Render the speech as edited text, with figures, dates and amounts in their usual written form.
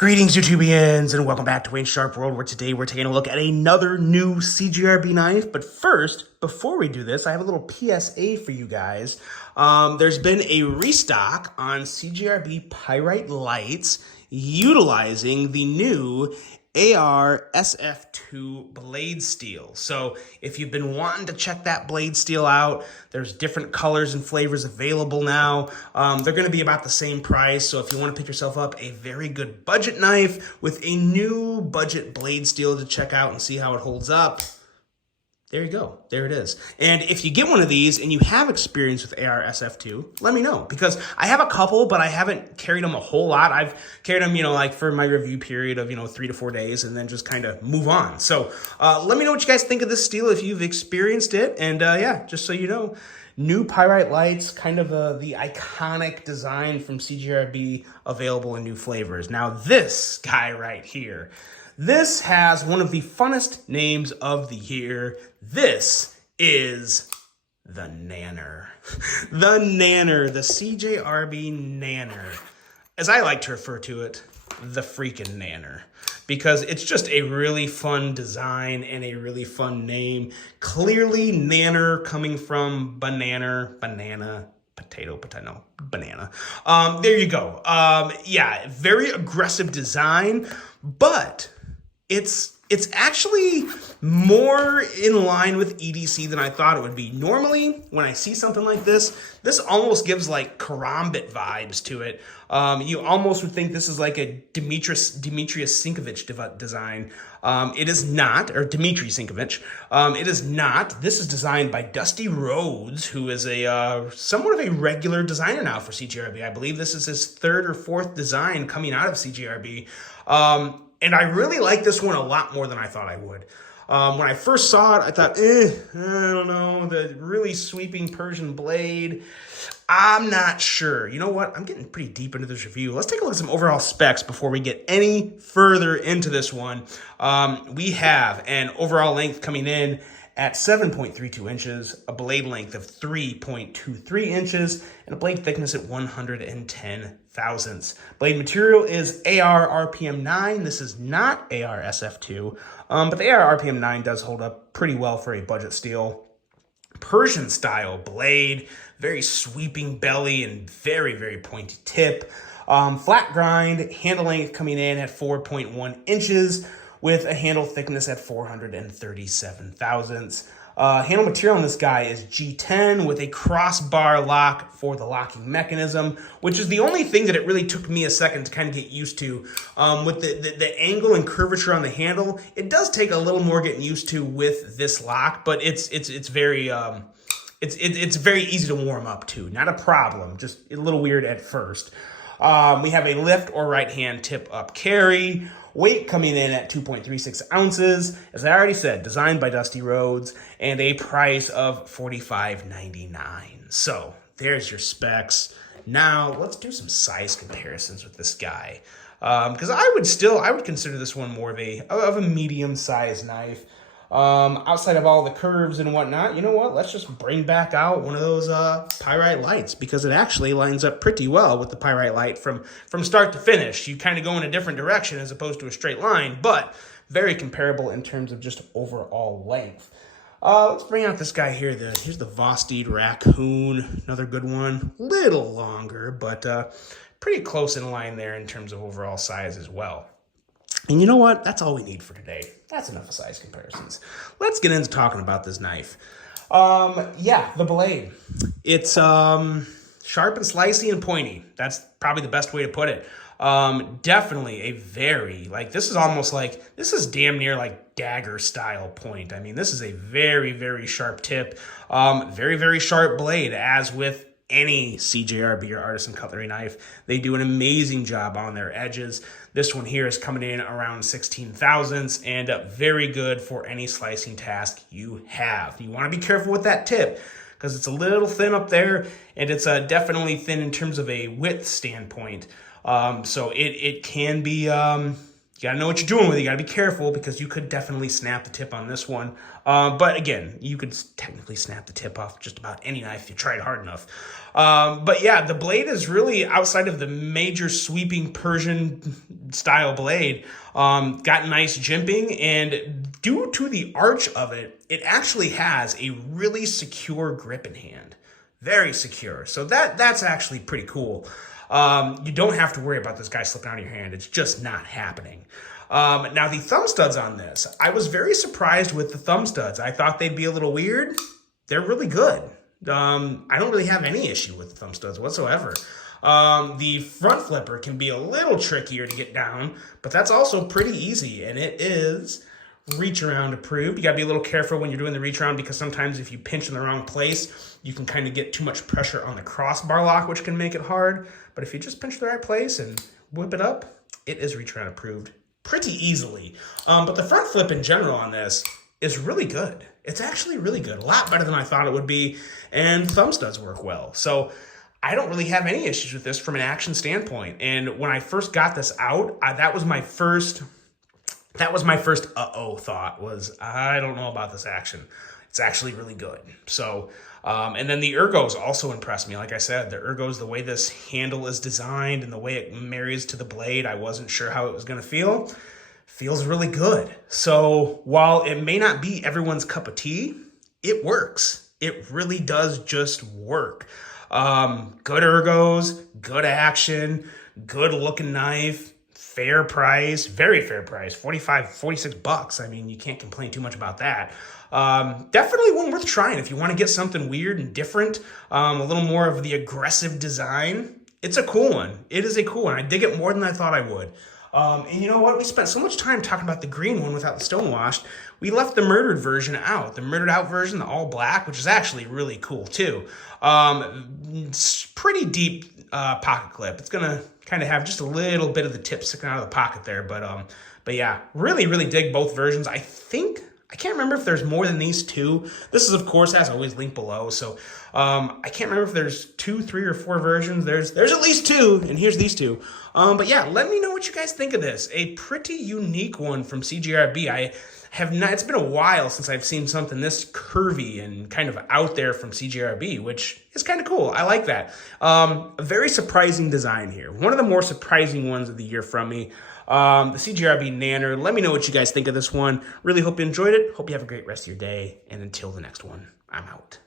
Greetings, YouTubians, and welcome back to Wayne Sharp World, where today we're taking a look at another new CJRB knife. But first, before we do this, I have a little PSA for you guys. There's been a restock on CJRB Pyrite lights utilizing the new AR SF2 blade steel. So if you've been wanting to check that blade steel out, there's different colors and flavors available now. They're going to be about the same price. So if you want to pick yourself up a very good budget knife with a new budget blade steel to check out and see how it holds up, there you go. There it is. And if you get one of these and you have experience with AR SF2, let me know, because I have a couple, but I haven't carried them a whole lot. I've carried them, like for my review period of, 3 to 4 days, and then just kind of move on. So let me know what you guys think of this steel if you've experienced it. And yeah, just so you know, new Pyrite lights, kind of the iconic design from CJRB, available in new flavors. Now this guy right here, this has one of the funnest names of the year. This is the Nanner. The Nanner, the CJRB Nanner. As I like to refer to it, the freaking Nanner. Because it's just a really fun design and a really fun name. Clearly Nanner coming from banana, potato, banana. There you go. Yeah, very aggressive design, but it's actually more in line with EDC than I thought it would be. Normally, when I see something like this almost gives like karambit vibes to it. You almost would think this is like a Demetrius Sinkovich design. It is not, or Dmitry Sinkovich. It is not. This is designed by Dusty Rhodes, who is a somewhat of a regular designer now for CJRB. I believe this is his third or fourth design coming out of CJRB. And I really like this one a lot more than I thought I would. When I first saw it, I thought, I don't know, the really sweeping Persian blade. I'm not sure. You know what? I'm getting pretty deep into this review. Let's take a look at some overall specs before we get any further into this one. We have an overall length coming in at 7.32 inches, a blade length of 3.23 inches, and a blade thickness at 110 thousandths. Blade material is AR RPM 9. This is not AR SF2, but the AR RPM 9 does hold up pretty well for a budget steel. Persian style blade, very sweeping belly and very, very pointy tip. Flat grind, handle length coming in at 4.1 inches with a handle thickness at 437 thousandths. Handle material on this guy is G10 with a crossbar lock for the locking mechanism, which is the only thing that it really took me a second to kind of get used to. With the angle and curvature on the handle, it does take a little more getting used to with this lock, but it's very very easy to warm up to. Not a problem, just a little weird at first. We have a lift or right hand tip up carry. Weight coming in at 2.36 ounces, as I already said, designed by Dusty Rhodes, and a price of $45.99. So there's your specs. Now let's do some size comparisons with this guy, because I would consider this one more of a medium-sized knife. Outside of all the curves and whatnot, you know what? Let's just bring back out one of those Pyrite lights, because it actually lines up pretty well with the Pyrite light from start to finish. You kind of go in a different direction as opposed to a straight line, but very comparable in terms of just overall length. Let's bring out this guy here. Here's the Vosteed Raccoon, another good one. Little longer, but pretty close in line there in terms of overall size as well. And you know what? That's all we need for today. That's enough of size comparisons. Let's get into talking about this knife. Yeah, the blade. It's sharp and slicey and pointy. That's probably the best way to put it. Definitely a very, this is damn near like dagger style point. I mean, this is a very, very sharp tip. Very, very sharp blade, as with any CJRB or artisan cutlery knife. They do an amazing job on their edges. This one here is coming in around 16 thousandths and very good for any slicing task you have. You want to be careful with that tip, because it's a little thin up there, and it's definitely thin in terms of a width standpoint. So it can be You got to know what you're doing with it. You got to be careful because you could definitely snap the tip on this one. But again, you could technically snap the tip off just about any knife if you tried hard enough. But yeah, the blade is really, outside of the major sweeping Persian style blade, got nice jimping, and due to the arch of it, it actually has a really secure grip in hand. Very secure. So that's actually pretty cool. You don't have to worry about this guy slipping out of your hand. It's just not happening. Now, the thumb studs on this, I was very surprised with the thumb studs. I thought they'd be a little weird. They're really good. I don't really have any issue with the thumb studs whatsoever. The front flipper can be a little trickier to get down, but that's also pretty easy, and it is reach around approved. You gotta be a little careful when you're doing the reach around, because sometimes if you pinch in the wrong place, you can kind of get too much pressure on the crossbar lock, which can make it hard. But if you just pinch the right place and whip it up, it is reach around approved pretty easily. But the front flip in general on this is really good. It's actually really good, a lot better than I thought it would be, and thumb studs work well. So I don't really have any issues with this from an action standpoint. And when I first got this out, that was my first uh-oh thought, was I don't know about this action. It's actually really good. So, and then the ergos also impressed me. Like I said, the ergos, the way this handle is designed and the way it marries to the blade, I wasn't sure how it was going to feel. Feels really good. So while it may not be everyone's cup of tea, it works. It really does just work. Good ergos, good action, good looking knife. Fair price, very fair price, $46. I mean, you can't complain too much about that. Definitely one worth trying if you want to get something weird and different, a little more of the aggressive design. It's a cool one. It is a cool one. I dig it more than I thought I would. And you know what? We spent so much time talking about the green one without the stonewashed. We left the murdered version out. The murdered out version, the all black, which is actually really cool too. It's pretty deep pocket clip. It's gonna kind of have just a little bit of the tip sticking out of the pocket there, but yeah, really, really dig both versions. I can't remember if there's more than these two. This is, of course, as always, linked below. So I can't remember if there's 2, 3, or 4 versions. There's at least 2, and here's these 2. But yeah, let me know what you guys think of this. A pretty unique one from CJRB. It's been a while since I've seen something this curvy and kind of out there from CJRB, which is kind of cool. I like that. A very surprising design here. One of the more surprising ones of the year from me. The CJRB Nanner. Let me know what you guys think of this one. Really hope you enjoyed it. Hope you have a great rest of your day. And until the next one, I'm out.